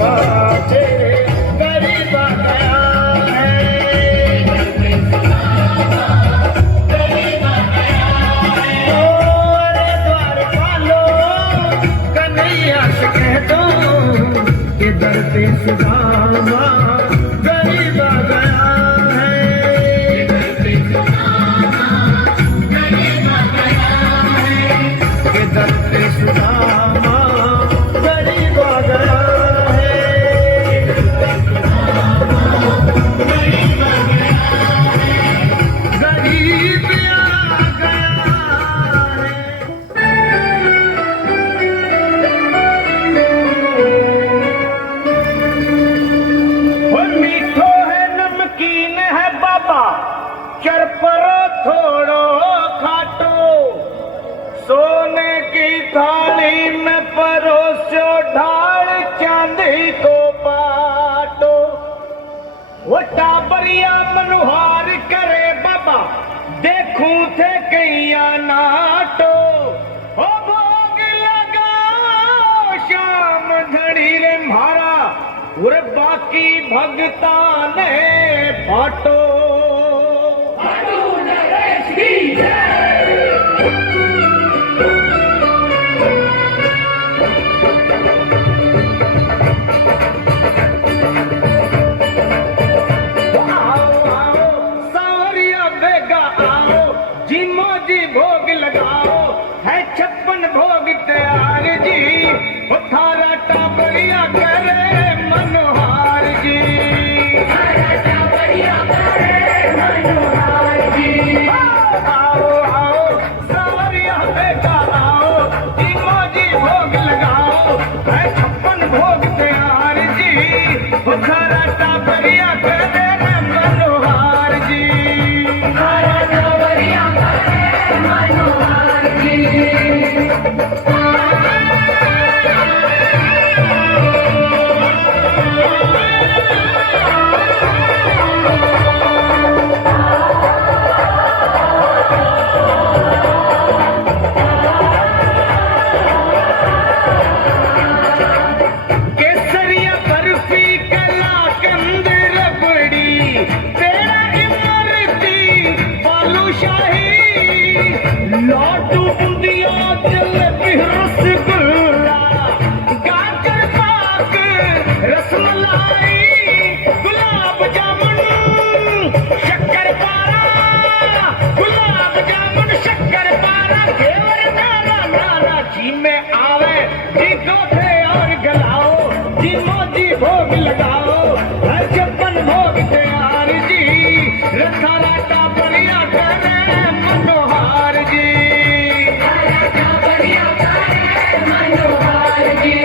सुदामा तेरे गरीब आ गया है। गरीब आ गया है। अरे द्वार पालो कन्हैया से कह दो कि दर पे सुदामा गरीब आ गया है। कि दर पे सुदामा गरीब आ गया है। गरीब आ गया है। मीठो है नमकीन है बाबा चरपरो थोड़ो खाटो सोने की थाली में परोसो ढाल चांदी को पाटो। वो टाबरिया मनुहार करे बाबा देखूं थे कैया नाटो। ओ भोग लगाओ शाम घड़ी रे म्हारा और बाकी भगता ने बाटो। भोग लगाओ है 56 भोग तैयार जी। थारा टाबरिया करे मनोहार जी। थारा टाबरिया करे मनोहार जी। आओ आओ सावरिया बेटा आओ जीमो जी भोग लगाओ है 56 भोग तैयार जी। थारा टाबरिया करे मनोहार जी। थारा टाबरिया मनोहार जी। केसरिया बर्फी कलाकंद रबड़ी पेड़ा इमरती बालूशाही लड्डू बूंदिया जलेबी रसगुल्ला गाजर पाक रसमलाई गुलाब जामुन शक्कर पारा। गुलाब जामुन शक्कर पारा घेवर नाना नाना जी में आवे जी गोथे और गलाओ जी मोजी भोग लगाओ है 56 भोग तैयार जी। रखारा टाबरिया करे मनोहार जी। टाबरिया करे मनोहार जी।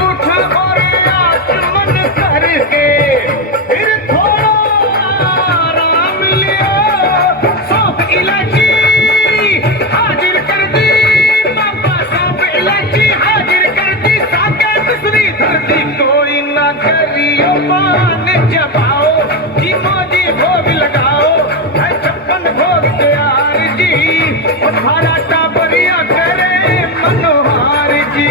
उठ और आचमन करके फिर थोड़ा आराम लिया। सौंफ इलायची हाजिर कर दी बाबा, सौंफ इलायची हाजिर कर दी। साके दूसरी धरती कोई ना करियो मान जमाओ जी, मोदी भोग लगाओ है 56 भोग तैयार जी। थारा टाबरिया करे मनोहार जी।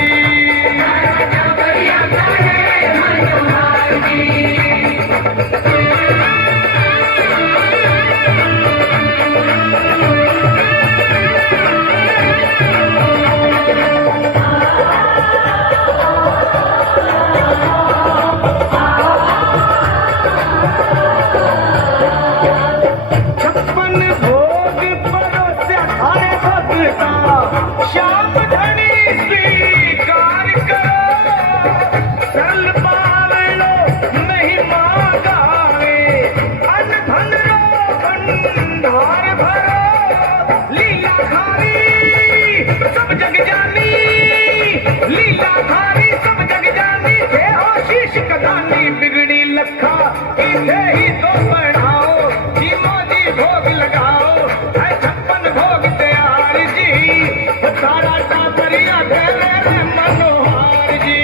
छप्पन भोग परोसे थारे भगता, श्याम धनी स्वीकार करो। सरल पावलो महिमा गावे, अन्न धन रो भंडार भरो। लीला धारी सब जग जानी, लीला धारी सब जग जानी। थे हो शीश कदानी बिगड़ी लखा, इथे ही तो बढ़ाओ जी, मोदी भोग लगाओ है 56 भोग तैयार जी। तारा टाबरिया करे मनोहार जी।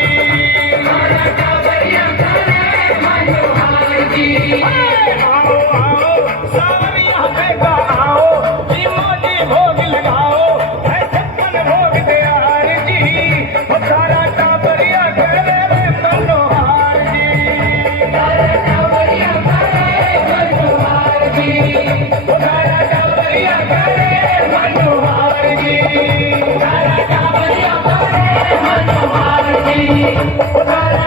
तारा टाबरिया करे मनोहार जी। आओ आओ सावरिया बेगा आओ जी, मोदी भोग लगाओ है 56 भोग तैयार जी। तारा टाबरिया करे मनोहार जी। तारा टाबरिया करे मनोहार जी। तारा टाबरिया करे मनोहार जी। तारा टाबरिया करे मनोहार जी। तारा